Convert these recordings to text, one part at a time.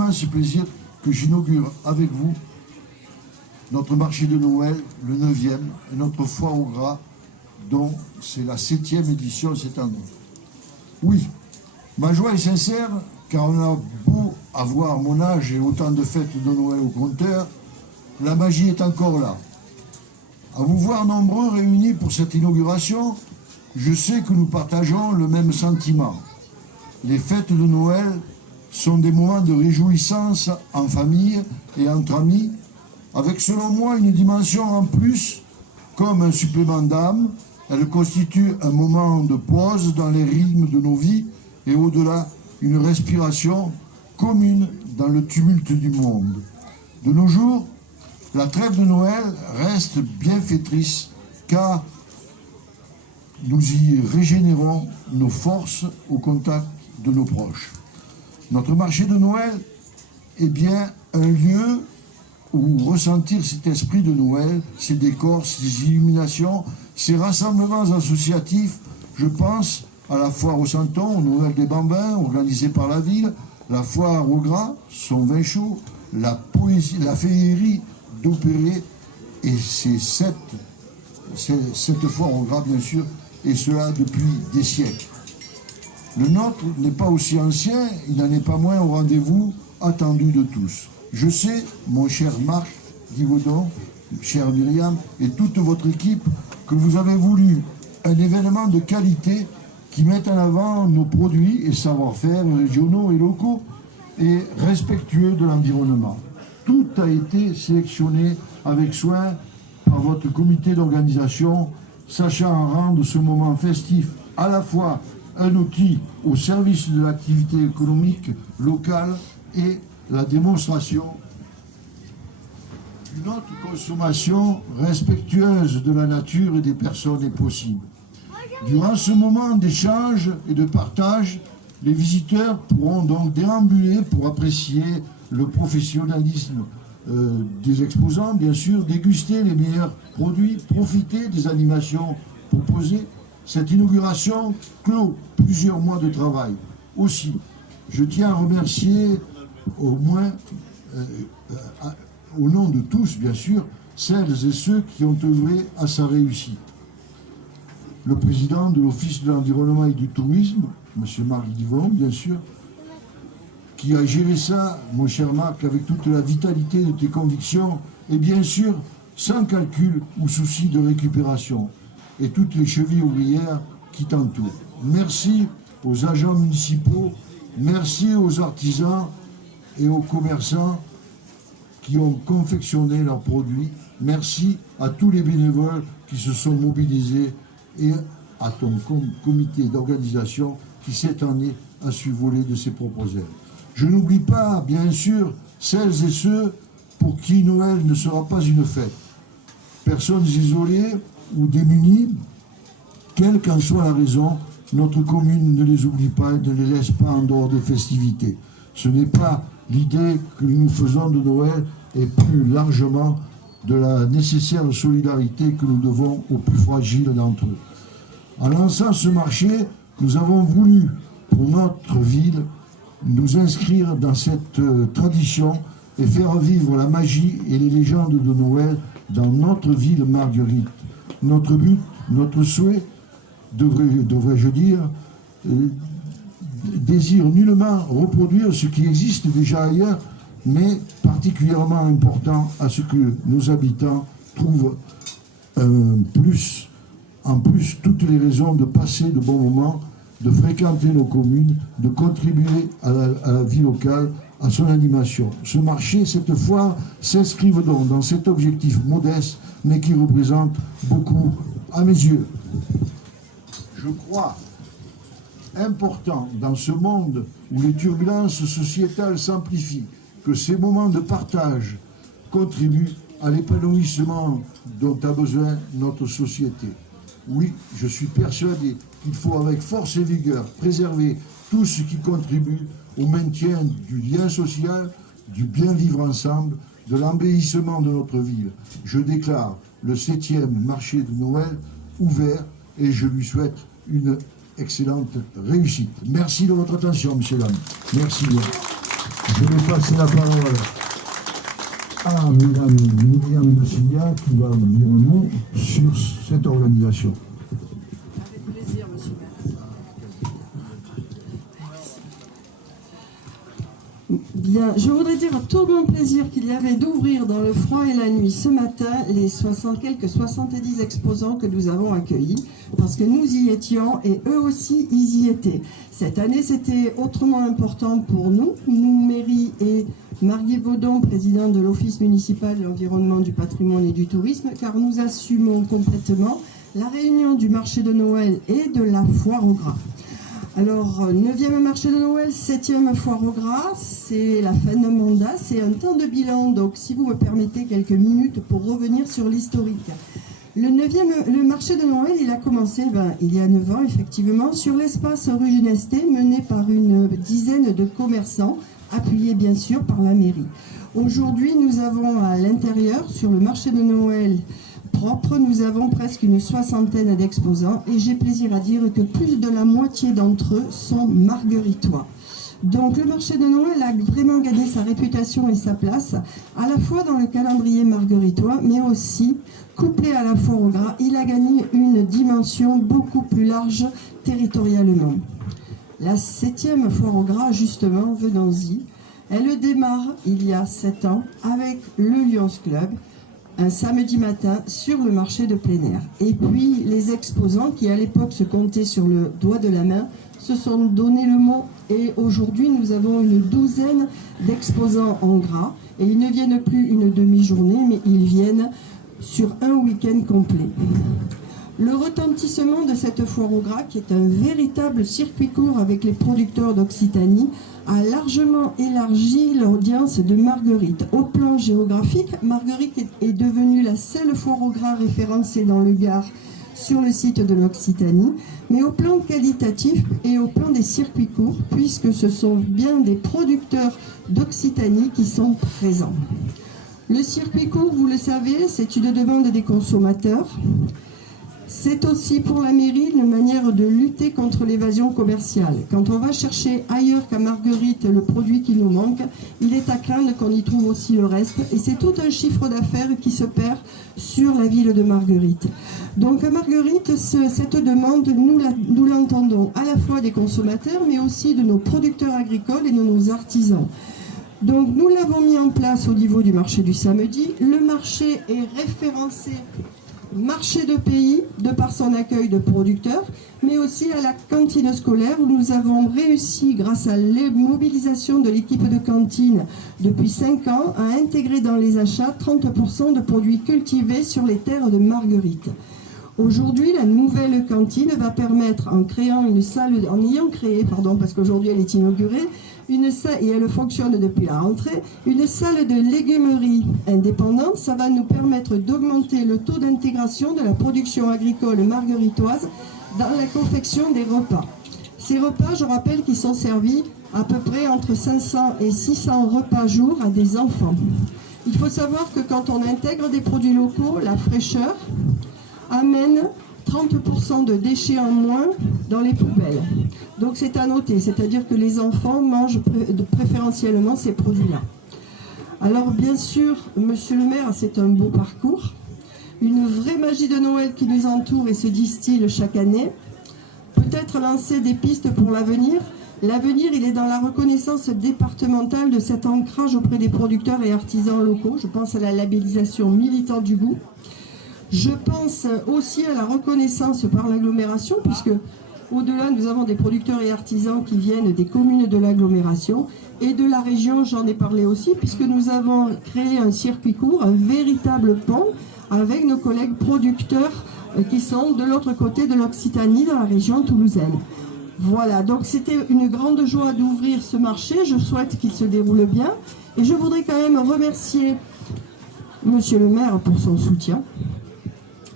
immense plaisir que j'inaugure avec vous notre marché de Noël, le 9e, et notre foire au gras, dont c'est la 7e édition cette année. Oui, ma joie est sincère, car on a beau avoir mon âge et autant de fêtes de Noël au compteur, la magie est encore là. À vous voir nombreux réunis pour cette inauguration, je sais que nous partageons le même sentiment. Les fêtes de Noël sont des moments de réjouissance en famille et entre amis, avec selon moi une dimension en plus, comme un supplément d'âme. Elle constitue un moment de pause dans les rythmes de nos vies et au-delà, une respiration commune dans le tumulte du monde. De nos jours, la trêve de Noël reste bienfaitrice car nous y régénérons nos forces au contact de nos proches. Notre marché de Noël est bien un lieu où ressentir cet esprit de Noël, ces décors, ces illuminations, ces rassemblements associatifs. Je pense à la foire au Santon, au Noël des Bambins, organisée par la ville, la foire au gras, son vin chaud, la poésie, la féerie d'opérer, et c'est cette foire au gras, bien sûr, et cela depuis des siècles. Le nôtre n'est pas aussi ancien, il n'en est pas moins au rendez-vous attendu de tous. Je sais, mon cher Marc Givaudan, chère Myriam, et toute votre équipe, que vous avez voulu un événement de qualité qui mette en avant nos produits et savoir-faire régionaux et locaux et respectueux de l'environnement. Tout a été sélectionné avec soin par votre comité d'organisation, sachant rendre ce moment festif à la fois un outil au service de l'activité économique locale et la démonstration d'une autre consommation respectueuse de la nature et des personnes est possible. Durant ce moment d'échange et de partage, les visiteurs pourront donc déambuler pour apprécier le professionnalisme des exposants, bien sûr, déguster les meilleurs produits, profiter des animations proposées. Cette inauguration clôt plusieurs mois de travail. Aussi, je tiens à remercier au moins, au nom de tous, bien sûr, celles et ceux qui ont œuvré à sa réussite. Le président de l'Office de l'environnement et du tourisme, M. Marc Divon, bien sûr, qui a géré ça, mon cher Marc, avec toute la vitalité de tes convictions, et bien sûr, sans calcul ou souci de récupération, et toutes les chevilles ouvrières qui t'entourent. Merci aux agents municipaux, merci aux artisans et aux commerçants qui ont confectionné leurs produits. Merci à tous les bénévoles qui se sont mobilisés et à ton comité d'organisation qui cette année a su voler de ses propres ailes. Je n'oublie pas, bien sûr, celles et ceux pour qui Noël ne sera pas une fête. Personnes isolées ou démunies, quelle qu'en soit la raison, notre commune ne les oublie pas et ne les laisse pas en dehors des festivités. Ce n'est pas l'idée que nous faisons de Noël et plus largement de la nécessaire solidarité que nous devons aux plus fragiles d'entre eux. En lançant ce marché, nous avons voulu, pour notre ville, nous inscrire dans cette tradition et faire vivre la magie et les légendes de Noël dans notre ville Marguerite. Notre but, notre souhait, devrais-je dire, désire nullement reproduire ce qui existe déjà ailleurs, mais particulièrement important à ce que nos habitants trouvent en plus toutes les raisons de passer de bons moments, de fréquenter nos communes, de contribuer à la vie locale, à son animation. Ce marché, cette foire, s'inscrivent donc dans cet objectif modeste, mais qui représente beaucoup à mes yeux. Je crois important dans ce monde où les turbulences sociétales s'amplifient, que ces moments de partage contribuent à l'épanouissement dont a besoin notre société. Oui, je suis persuadé qu'il faut avec force et vigueur préserver tout ce qui contribue au maintien du lien social, du bien vivre ensemble, de l'embellissement de notre ville. Je déclare le 7e marché de Noël ouvert et je lui souhaite une excellente réussite. Merci de votre attention, messieurs, dames. Merci bien. Je vais passer la parole à Mesdames Myriam de Signa qui va vous dire un mot sur cette organisation. Avec plaisir, monsieur le maire. Bien, je voudrais dire à tout mon plaisir qu'il y avait d'ouvrir dans le froid et la nuit ce matin les 70 exposants que nous avons accueillis, parce que nous y étions et eux aussi ils y étaient. Cette année c'était autrement important pour nous, mairie et Marguerite Vaudon, président de l'Office municipal de l'environnement, du patrimoine et du tourisme, car nous assumons complètement la réunion du marché de Noël et de la foire au gras. Alors, 9e marché de Noël, 7e foire au gras, c'est la fin d'un mandat, c'est un temps de bilan, donc si vous me permettez quelques minutes pour revenir sur l'historique. Le marché de Noël, il a commencé il y a 9 ans, effectivement, sur l'espace rue Ginesté, mené par une dizaine de commerçants, appuyés bien sûr par la mairie. Aujourd'hui, nous avons à l'intérieur, sur le marché de Noël propre, nous avons presque une 60aine d'exposants et j'ai plaisir à dire que plus de la moitié d'entre eux sont margueritois. Donc le marché de Noël a vraiment gagné sa réputation et sa place, à la fois dans le calendrier margueritois, mais aussi, couplé à la foire au gras, il a gagné une dimension beaucoup plus large territorialement. La 7e foire au gras, justement, venons-y, elle démarre il y a 7 ans avec le Lions Club, un samedi matin sur le marché de plein air. Et puis les exposants qui à l'époque se comptaient sur le doigt de la main se sont donné le mot et aujourd'hui nous avons une 12aine d'exposants en gras et ils ne viennent plus une demi-journée mais ils viennent sur un week-end complet. Le retentissement de cette foire au gras, qui est un véritable circuit court avec les producteurs d'Occitanie, a largement élargi l'audience de Marguerite. Au plan géographique, Marguerite est devenue la seule foire au gras référencée dans le Gard sur le site de l'Occitanie, mais au plan qualitatif et au plan des circuits courts, puisque ce sont bien des producteurs d'Occitanie qui sont présents. Le circuit court, vous le savez, c'est une demande des consommateurs. C'est aussi pour la mairie une manière de lutter contre l'évasion commerciale. Quand on va chercher ailleurs qu'à Marguerite le produit qui nous manque, il est à craindre qu'on y trouve aussi le reste. Et c'est tout un chiffre d'affaires qui se perd sur la ville de Marguerite. Donc à Marguerite, cette demande, nous l'entendons à la fois des consommateurs, mais aussi de nos producteurs agricoles et de nos artisans. Donc nous l'avons mis en place au niveau du marché du samedi. Le marché est référencé marché de pays, de par son accueil de producteurs, mais aussi à la cantine scolaire où nous avons réussi, grâce à l'immobilisation de l'équipe de cantine depuis 5 ans, à intégrer dans les achats 30% de produits cultivés sur les terres de Marguerite. Aujourd'hui, la nouvelle cantine va permettre, en ayant créé, parce qu'aujourd'hui elle est inaugurée, une salle, et elle fonctionne depuis la rentrée, une salle de légumerie indépendante. Ça va nous permettre d'augmenter le taux d'intégration de la production agricole margueritoise dans la confection des repas. Ces repas, je rappelle qu'ils sont servis à peu près entre 500 et 600 repas jour à des enfants. Il faut savoir que quand on intègre des produits locaux, la fraîcheur amène 30% de déchets en moins dans les poubelles. Donc c'est à noter, c'est-à-dire que les enfants mangent préférentiellement ces produits-là. Alors bien sûr, monsieur le maire, c'est un beau parcours, une vraie magie de Noël qui nous entoure et se distille chaque année. Peut-être lancer des pistes pour l'avenir. L'avenir, il est dans la reconnaissance départementale de cet ancrage auprès des producteurs et artisans locaux. Je pense à la labellisation militant du goût. Je pense aussi à la reconnaissance par l'agglomération, puisque au-delà, nous avons des producteurs et artisans qui viennent des communes de l'agglomération et de la région, j'en ai parlé aussi, puisque nous avons créé un circuit court, un véritable pont avec nos collègues producteurs qui sont de l'autre côté de l'Occitanie, dans la région toulousaine. Voilà, donc c'était une grande joie d'ouvrir ce marché, je souhaite qu'il se déroule bien, et je voudrais quand même remercier monsieur le maire pour son soutien.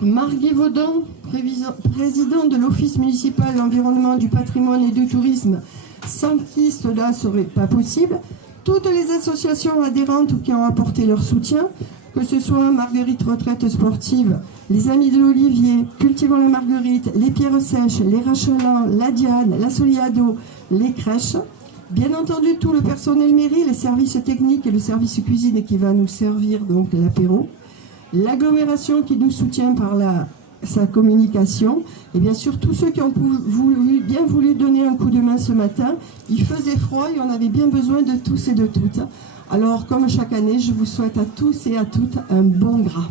Marguerite Vaudon, président de l'Office municipal de l'environnement, du patrimoine et du tourisme, sans qui cela ne serait pas possible. Toutes les associations adhérentes qui ont apporté leur soutien, que ce soit Marguerite Retraite Sportive, les Amis de l'Olivier, Cultivons la Marguerite, les Pierres Sèches, les Rachelans, la Diane, la Soliado, les crèches. Bien entendu, tout le personnel mairie, les services techniques et le service cuisine qui va nous servir donc l'apéro. L'agglomération qui nous soutient par sa communication. Et bien sûr, tous ceux qui ont bien voulu donner un coup de main ce matin. Il faisait froid et on avait bien besoin de tous et de toutes. Alors, comme chaque année, je vous souhaite à tous et à toutes un bon gras.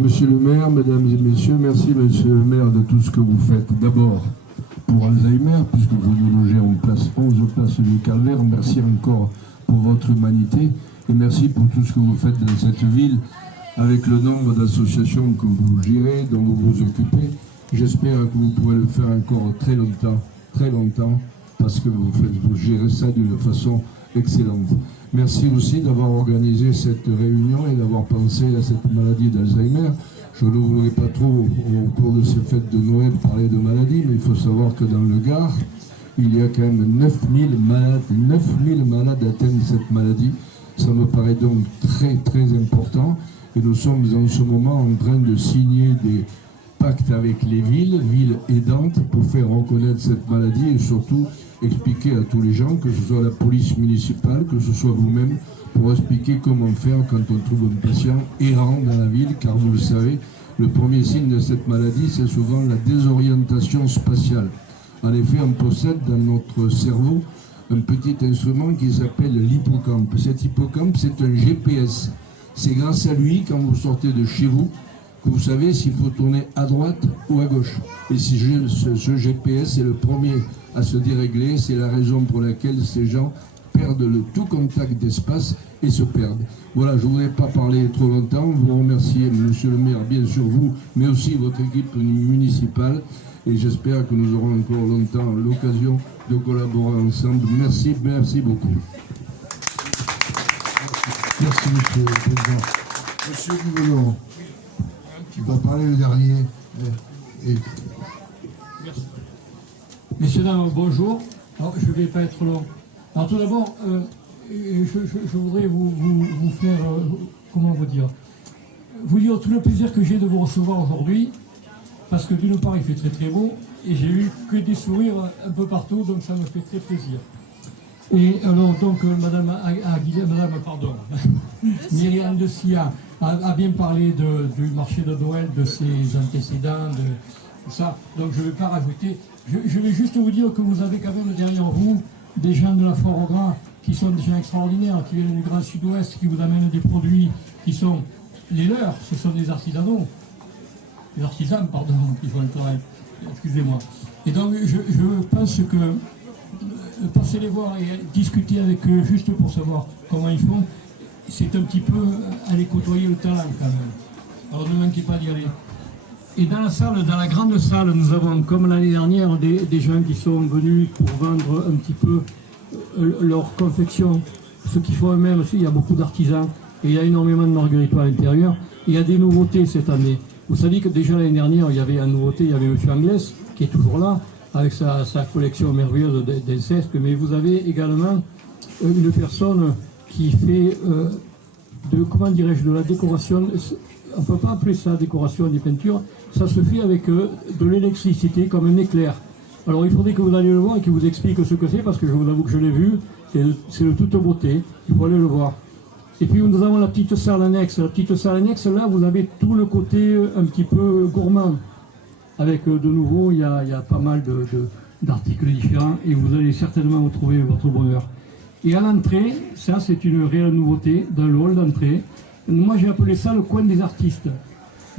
Monsieur le maire, mesdames et messieurs, merci monsieur le maire de tout ce que vous faites. D'abord pour Alzheimer, puisque vous nous logez en place 11 place du Calvaire. Merci encore pour votre humanité et merci pour tout ce que vous faites dans cette ville avec le nombre d'associations que vous gérez, dont vous vous occupez. J'espère que vous pourrez le faire encore très longtemps, parce que vous gérez ça d'une façon excellente. Merci aussi d'avoir organisé cette réunion et d'avoir pensé à cette maladie d'Alzheimer. Je ne voudrais pas trop, au cours de ces fêtes de Noël, parler de maladie, mais il faut savoir que dans le Gard, il y a quand même 9000 malades atteints de cette maladie. Ça me paraît donc très important. Et nous sommes en ce moment en train de signer des pactes avec les villes aidantes, pour faire reconnaître cette maladie et surtout expliquer à tous les gens, que ce soit la police municipale, que ce soit vous-même, pour expliquer comment faire quand on trouve un patient errant dans la ville, car vous le savez, le premier signe de cette maladie, c'est souvent la désorientation spatiale. En effet, on possède dans notre cerveau un petit instrument qui s'appelle l'hippocampe. Cet hippocampe, c'est un GPS. C'est grâce à lui, quand vous sortez de chez vous, que vous savez s'il faut tourner à droite ou à gauche. Et si ce GPS est le premier à se dérégler, c'est la raison pour laquelle ces gens perdent le tout contact d'espace et se perdent. Voilà, je ne voudrais pas parler trop longtemps, vous remercier, monsieur le maire, bien sûr vous, mais aussi votre équipe municipale, et j'espère que nous aurons encore longtemps l'occasion de collaborer ensemble. Merci beaucoup. Merci, monsieur le président. Monsieur Duvelon, qui va parler le dernier. Merci. Messieurs, dames, bonjour. Alors, je ne vais pas être long. Alors, tout d'abord, je voudrais vous faire, comment vous dire tout le plaisir que j'ai de vous recevoir aujourd'hui, parce que d'une part, il fait très beau, et j'ai eu que des sourires un peu partout, donc ça me fait très plaisir. Et alors, donc, Madame Myriam de Sia a bien parlé du marché de Noël, de ses antécédents, de tout ça. Donc, je ne vais pas rajouter. Je vais juste vous dire que vous avez quand même derrière vous des gens de la Foire au Gras qui sont des gens extraordinaires, qui viennent du Grand Sud-Ouest, qui vous amènent des produits qui sont les leurs. Ce sont des artisanaux. Des artisans, pardon, qui font le travail. Excusez-moi. Et donc, je pense que passer les voir et discuter avec eux juste pour savoir comment ils font, c'est un petit peu aller côtoyer le talent quand même. Alors ne manquez pas d'y aller. Et dans la salle, dans la grande salle, nous avons, comme l'année dernière, des gens qui sont venus pour vendre un petit peu leur confection, ce qu'ils font eux-mêmes aussi. Il y a beaucoup d'artisans et il y a énormément de marguerites à l'intérieur. Il y a des nouveautés cette année. Vous savez que déjà l'année dernière, il y avait une nouveauté, il y avait M. Anglès qui est toujours là, avec sa collection merveilleuse d'incestes, mais vous avez également une personne qui fait de la décoration. On ne peut pas appeler ça décoration des peintures, ça se fait avec de l'électricité comme un éclair. Alors il faudrait que vous alliez le voir et qu'il vous explique ce que c'est, parce que je vous avoue que je l'ai vu, c'est de toute beauté, il faut aller le voir. Et puis nous avons la petite salle annexe. La petite salle annexe, là, vous avez tout le côté un petit peu gourmand. Avec de nouveau, il y a pas mal d'articles différents et vous allez certainement retrouver votre bonheur. Et à l'entrée, ça c'est une réelle nouveauté, dans le hall d'entrée. Moi j'ai appelé ça le coin des artistes.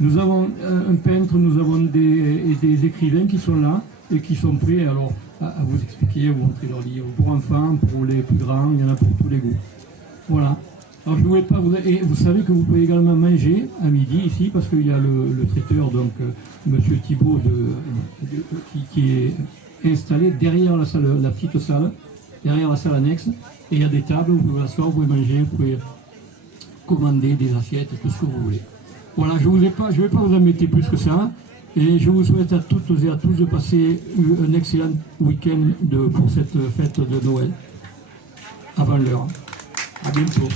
Nous avons un peintre, nous avons des écrivains qui sont là et qui sont prêts alors, à vous expliquer, à vous montrer leurs livres pour enfants, pour les plus grands, il y en a pour tous les goûts. Voilà. Alors je ne voulais pas vous... Et vous savez que vous pouvez également manger à midi ici, parce qu'il y a le traiteur, donc Monsieur Thibault, qui est installé derrière la salle, la petite salle, derrière la salle annexe, et il y a des tables, vous pouvez asseoir, vous pouvez manger, vous pouvez commander des assiettes, tout ce que vous voulez. Voilà, je ne vais pas vous embêter plus que ça, et je vous souhaite à toutes et à tous de passer un excellent week-end pour cette fête de Noël, avant l'heure. À bientôt.